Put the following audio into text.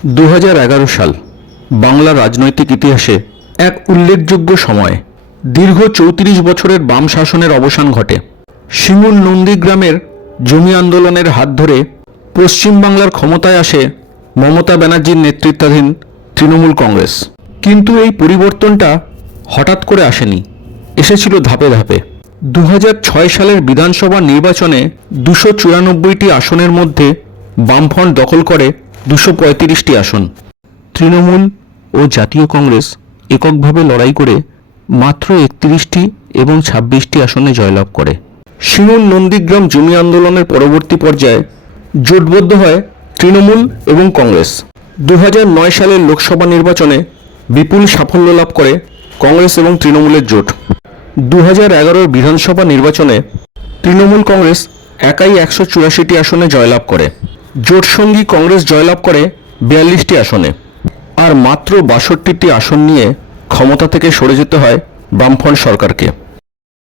2011 সাল বাংলা রাজনৈতিক ইতিহাসে এক উল্লেখযোগ্য সময়। দীর্ঘ 34 বছরের বাম শাসনের অবসান ঘটে। সিঙ্গুর নন্দীগ্রামের জমি আন্দোলনের হাত ধরে পশ্চিমবাংলার ক্ষমতায় আসে মমতা ব্যানার্জির নেতৃত্বাধীন তৃণমূল কংগ্রেস। কিন্তু এই পরিবর্তনটা হঠাৎ করে আসেনি, এসেছিল ধাপে ধাপে। 2006 সালের বিধানসভা নির্বাচনে 294টি আসনের মধ্যে বামফ্রন্ট দখল করে 235টি আসন। তৃণমূল ও জাতীয় কংগ্রেস এককভাবে লড়াই করে মাত্র 31টি এবং 26টি আসনে জয়লাভ করে। সিঙ্গুর নন্দীগ্রাম জমি আন্দোলনের পরবর্তী পর্যায়ে জোটবদ্ধ হয় তৃণমূল এবং কংগ্রেস। 2009 সালের লোকসভা নির্বাচনে বিপুল সাফল্য লাভ করে কংগ্রেস এবং তৃণমূলের জোট। 2011 বিধানসভা নির্বাচনে তৃণমূল কংগ্রেস একাই 184টি আসনে জয়লাভ করে। জোটসঙ্গী কংগ্রেস জয়লাভ করে 42টি আসনে, আর মাত্র 62টি আসন নিয়ে ক্ষমতা থেকে সরে যেতে হয় বামফ্রন্ট সরকারকে।